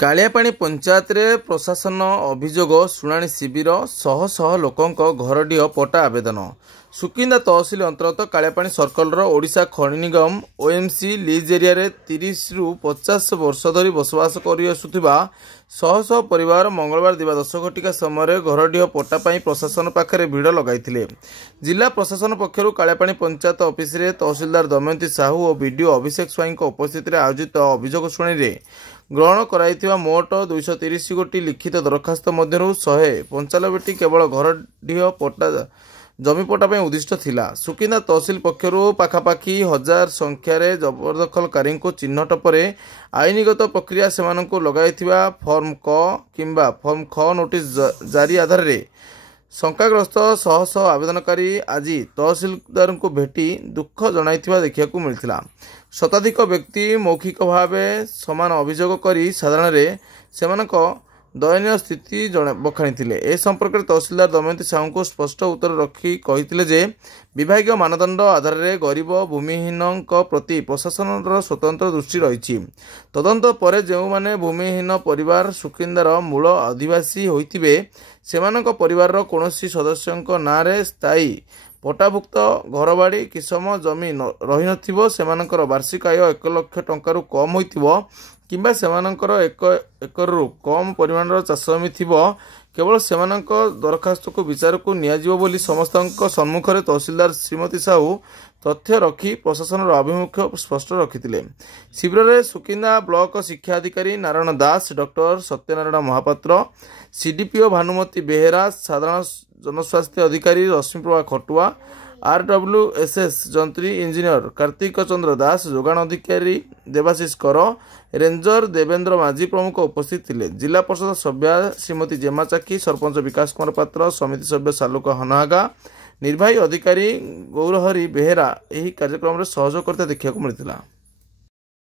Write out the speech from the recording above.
କାଳିଆପାଣି ପଞ୍ଚାୟତରେ ପ୍ରଶାସନ ଅଭିଯୋଗ ଶୁଣାଣି ଶିବିର ଶହ ଶହ ଲୋକଙ୍କ ଘରଡିହ ପଟ୍ଟା ଆବେଦନ। ସୁକିନ୍ଦା ତହସିଲ ଅନ୍ତର୍ଗତ କାଳିଆପାଣି ସର୍କଲର ଓଡ଼ିଶା ଖଣି ନିଗମ ଓଏମସି ଲିଜ୍ ଏରିଆରେ 30 ରୁ 50 ବର୍ଷ ଧରି ବସବାସ କରିଆସୁଥିବା ଶହ ଶହ ପରିବାର ମଙ୍ଗଳବାର ଦିବା 10 ଘଟିକା ସମୟରେ ଘରଡିହ ପଟ୍ଟା ପାଇଁ ପ୍ରଶାସନ ପାଖରେ ଭିଡ଼ ଲଗାଇଥିଲେ। ଜିଲ୍ଲା ପ୍ରଶାସନ ପକ୍ଷରୁ କାଳିଆପାଣି ପଞ୍ଚାୟତ ଅଫିସରେ ତହସିଲଦାର ଦମୟନ୍ତୀ ସାହୁ ଓ ବିଡିଓ ଅଭିଷେକ ସ୍ୱାଇଁଙ୍କ ଉପସ୍ଥିତିରେ ଆୟୋଜିତ ଅଭିଯୋଗ ଶୁଣାଣିରେ ଗ୍ରହଣ କରାଯାଇଥିବା ମୋଟ 230 ଗୋଟି ଲିଖିତ ଦରଖାସ୍ତ ମଧ୍ୟରୁ 195ଟି କେବଳ ଘରଡିହ ପଟ୍ଟା ଜମିପଟ୍ଟା ପାଇଁ ଉଦ୍ଦିଷ୍ଟ ଥିଲା। ସୁକିନ୍ଦା ତହସିଲ ପକ୍ଷରୁ ପାଖାପାଖି 1000 ସଂଖ୍ୟାରେ ଜବରଦଖଲକାରୀଙ୍କୁ ଚିହ୍ନଟ ପରେ ଆଇନଗତ ପ୍ରକ୍ରିୟା ସେମାନଙ୍କୁ ଲଗାଇଥିବା ଫର୍ମ କ କିମ୍ବା ଫର୍ମ ଖ ନୋଟିସ୍ ଜାରି ଆଧାରରେ ଶଙ୍କାଗ୍ରସ୍ତ ଶହ ଶହ ଆବେଦନକାରୀ ଆଜି ତହସିଲଦାରଙ୍କୁ ଭେଟି ଦୁଃଖ ଜଣାଇଥିବା ଦେଖିବାକୁ ମିଳିଥିଲା। ଶତାଧିକ ବ୍ୟକ୍ତି ମୌଖିକ ଭାବେ ସମାନ ଅଭିଯୋଗ କରି ସାଧାରଣରେ ସେମାନଙ୍କ ଦୟନୀୟ ସ୍ଥିତି ବଖାଣିଥିଲେ। ଏ ସମ୍ପର୍କରେ ତହସିଲଦାର ଦମୟନ୍ତୀ ସାହୁଙ୍କୁ ସ୍ପଷ୍ଟ ଉତ୍ତର ରଖି କହିଥିଲେ ଯେ ବିଭାଗୀୟ ମାନଦଣ୍ଡ ଆଧାରରେ ଗରିବ ଭୂମିହୀନଙ୍କ ପ୍ରତି ପ୍ରଶାସନର ସ୍ୱତନ୍ତ୍ର ଦୃଷ୍ଟି ରହିଛି। ତଦନ୍ତ ପରେ ଯେଉଁମାନେ ଭୂମିହୀନ ପରିବାର ସୁକିନ୍ଦାର ମୂଳ ଅଧିବାସୀ ହୋଇଥିବେ ସେମାନଙ୍କ ପରିବାରର କୌଣସି ସଦସ୍ୟଙ୍କ ନାଁରେ ସ୍ଥାୟୀ ପଟ୍ଟାଭୁକ୍ତ ଘରବାଡ଼ି କିସମ ଜମି ରହିନଥିବ, ସେମାନଙ୍କର ବାର୍ଷିକ ଆୟ 1 ଲକ୍ଷ ଟଙ୍କାରୁ କମ୍ ହୋଇଥିବ କିମ୍ବା ସେମାନଙ୍କର 1 ଏକରରୁ କମ୍ ପରିମାଣର ଚାଷ ଜମି ଥିବ, କେବଳ ସେମାନଙ୍କ ଦରଖାସ୍ତକୁ ବିଚାରକୁ ନିଆଯିବ ବୋଲି ସମସ୍ତଙ୍କ ସମ୍ମୁଖରେ ତହସିଲଦାର ଶ୍ରୀମତୀ ସାହୁ ତଥ୍ୟ ରଖି ପ୍ରଶାସନର ଆଭିମୁଖ୍ୟ ସ୍ପଷ୍ଟ ରଖିଥିଲେ। ଶିବିରରେ ସୁକିନ୍ଦା ବ୍ଲକ ଶିକ୍ଷା ଅଧିକାରୀ ନାରାୟଣ ଦାସ, ଡକ୍ଟର ସତ୍ୟନାରାୟଣ ମହାପାତ୍ର, ସିଡିପିଓ ଭାନୁମତୀ ବେହେରା, ସାଧାରଣ ଜନସ୍ୱାସ୍ଥ୍ୟ ଅଧିକାରୀ ରଶ୍ମିପ୍ରଭା ଖଟୁଆ, RWSS ଯନ୍ତ୍ରୀ ଇଞ୍ଜିନିୟର କାର୍ତ୍ତିକ ଚନ୍ଦ୍ର ଦାସ, ଯୋଗାଣ ଅଧିକାରୀ ଦେବାଶିଷ କର, ରେଞ୍ଜର ଦେବେନ୍ଦ୍ର ମାଝୀ ପ୍ରମୁଖ ଉପସ୍ଥିତ ଥିଲେ। ଜିଲ୍ଲା ପରିଷଦ ସଭ୍ୟା ଶ୍ରୀମତୀ ଜେମା ଚାକି, ସରପଞ୍ଚ ବିକାଶ କୁମାର ପାତ୍ର, ସମିତି ସଭ୍ୟ ସାଲୁକ ହନହାଗା, ନିର୍ବାହୀ ଅଧିକାରୀ ଗୌରହରି ବେହେରା ଏହି କାର୍ଯ୍ୟକ୍ରମରେ ସହଯୋଗ କରିଥିବା ଦେଖିବାକୁ ମିଳିଥିଲା।